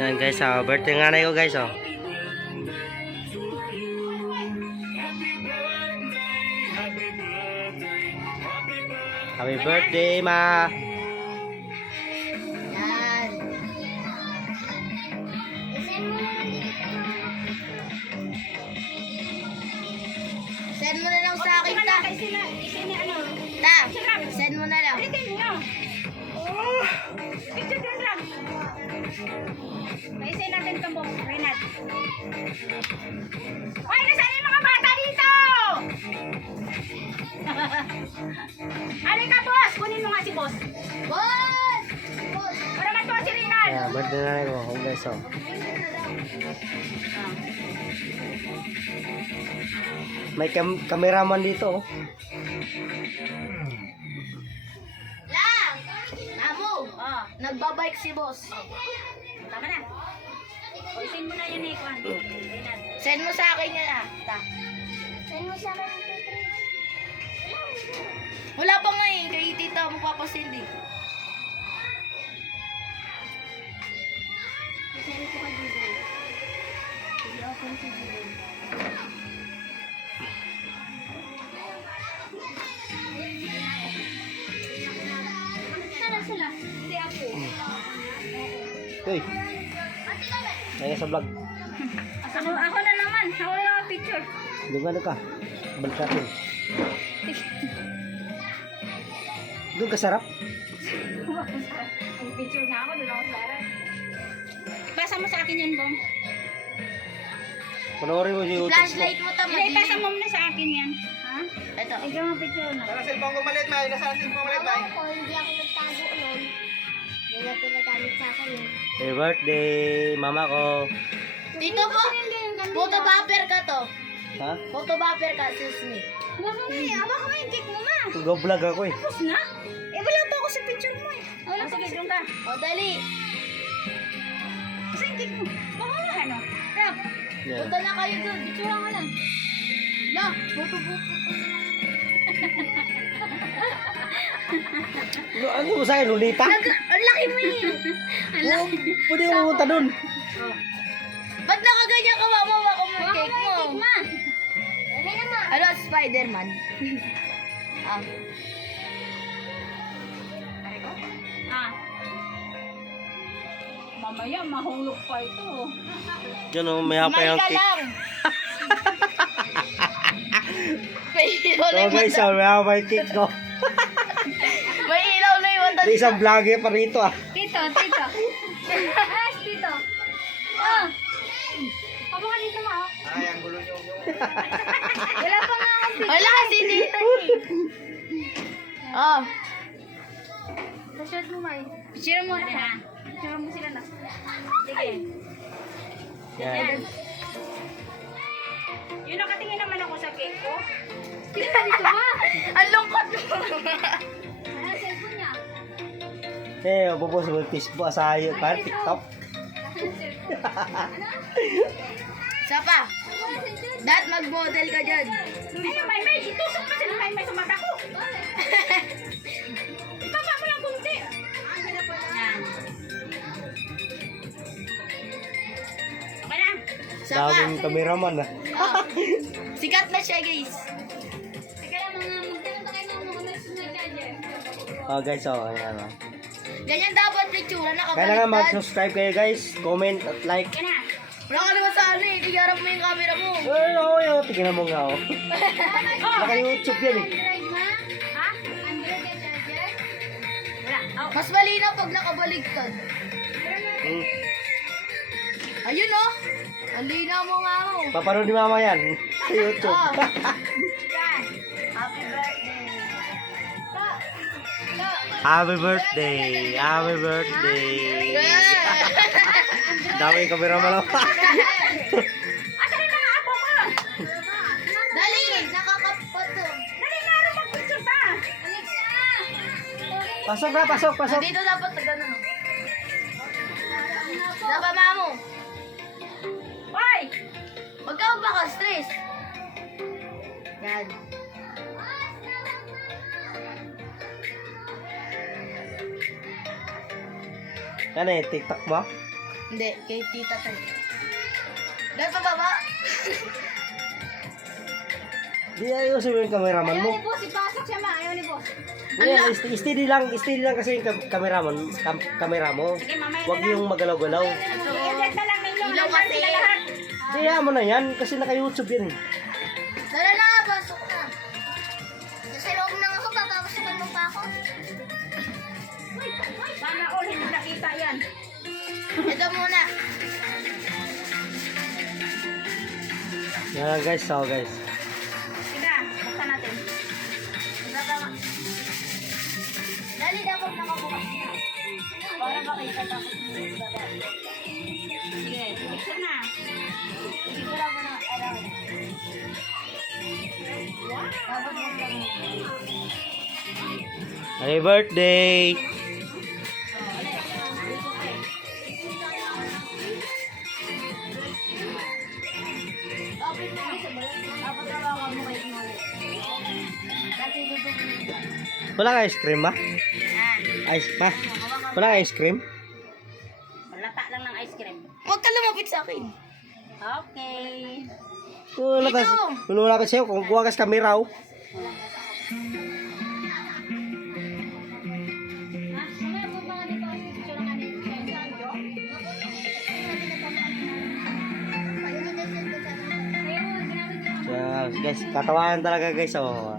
Yan guys, birthday ng nanay ko guys, oh. Happy birthday, ma. Yan. Send mo na lang sa akin, ta. Ta, send mo na lang. Maisay natin itong buong Renat. Hoy, nasaan yung mga bata dito? Ano ka, boss? Kunin mo nga si boss. Boss! Boss! Para matuwa si Renat. Yan, birthday ng nanay ko, oh guys, oh. May cameraman dito, oh. Lang! Amo! Oh, Nagbabike si boss. tama na. O, isin mo na yun eh, Kwan. Renat. Send mo sa akin yan, ah. Ta. Send mo sa akin. Wala pa nga eh. Kay tita magpapasend eh. Send ko kay Dito. Hindi ako si Dito. Sana sila. Hindi ako. Uy, ayan sa vlog. Ako na naman. Ako na ang picture. Doon ka. Balik natin. Doon ka sarap. Ang picture na ako. Doon ako sa akin. Ipasa mo sa akin yan, Bong. Panoorin mo sa YouTube. Flashlight mo ta, Hindi, ipasa madilim. mo muna sa akin yan. Ha? Ito. Ikaw ang picture na. Nasa cellphone ko maliit, May. Nasa cellphone ko maliit, May. Ko, hindi ako nagtago nun. Hindi na pinagamit sa akin eh. Happy birthday, mama ko. Dito po, photobuffer ka to. Ha? Photobuffer ka, sis me. Baka mo yung cake mo, ma. Go-vlog ako eh. Tapos na? Eh, wala pa ako sa picture mo eh. Wala sige, doon ka. O, dali. Kasi yung cake mo. Baka na ano? Tap. Yan. Punta na kayo doon. Bitsura ka lang. La, Ano mo sa'yo, Lolita? Ang laki mo eh. Oo, pwede mo pumunta dun. Ba't nakaganyan ka, mamawa ko mo yung Baka cake mo yung mo? cake, ma. Dali naman. Ano, Spider-Man? Ah. Ah. Mamaya, mahulog pa ito. Diyan o, may hapay ang Kumain ka cake. lang. May ilaw na Oh yung guys, mata. may hapay cake ko. May ilaw na yung mata. May isang vlogger pa rito ah. Tito. Yes, tito. Oh. Aba ka dito, ma. Ay, ang gulo niyo. Wala pa nga akong picture. Wala kasi dito eh. Oh. Picture mo, ma. Picture mo na. Picture mo sila na. Sige. Yan. Yun, nakatingin naman ako sa cake ko. Dito ma. Ang lungkot mo. Ano, cellphone niya? Eh, bubos mo Facebook sa TikTok. Sapa. Dad, mag-model ka dyan. Ayun, May, itusok pa sila May sa mata ko. Ibaba mo lang kunti. Yan. Okay na. Sapa. Daming cameraman ah. Oh. Sikat na siya, guys. Teka lang, magtanong tayo ng mga charger. Oh guys, oh, ayan oh. Ganyan dapat picture na Kailangan kapalitan. mag-subscribe kayo guys, comment at like. Okay na. Wala ka naman sa ano eh. Iharap mo yung camera mo. Ay, oo, yun. Tingnan mo nga oh. Naka-YouTube yan eh. Android, ma? Ha? Android yung charger? Wala. Oh. Mas malinaw pag nakabaligtad. Hmm. Ayun oh. Ang linaw mo nga oh. Papanood ni mama yan sa YouTube. Oh. Yan. Happy birthday. Happy birthday! Happy birthday! Dami yung cameraman oh. Asa rin mga apo ko? Dali! Nakakapat to. Dali nga rin mag-picture pa. Pasok na, pasok, pasok. Dito dapat na ganun oh. Dapat mamo. Hoy! Huwag ka magpaka-stress. Yan. Ano eh, TikTok mo? Hindi, kay Tita Tay. Dahil pa baba. Di ayusin mo yung cameraman Ayaw mo. ni boss, ipasok siya ma. Ayaw ni boss. Hindi, steady lang kasi yung camera mo. Sige, mamaya Huwag yung magalaw-galaw. I-edit na lang ninyo. Ilaw Nandyan kasi. sila lahat. Kaya mo na yan kasi naka-YouTube yan eh. Dala na, pasok na. Nasa loob na ako, papapasukan mo pa ako. Sana all hindi nakita yan. Ito muna. Yan guys, so guys. Sige, buksan natin. Dali dapat nakabukas na. Para makita tapos sige, picture na. Sigura mo na, araw. Dapat mo Happy birthday! dapat tawagan mo kayo ulit. Kasi dito Wala ka ice cream ba? ah, Ice pa? Wala ka ice cream? malata lang ng ice cream. Huwag ka lumapit sa akin. Okay. Kung wala ka sa'yo, kung kuha ka sa camera oh. So, guys, katawan talaga guys oh.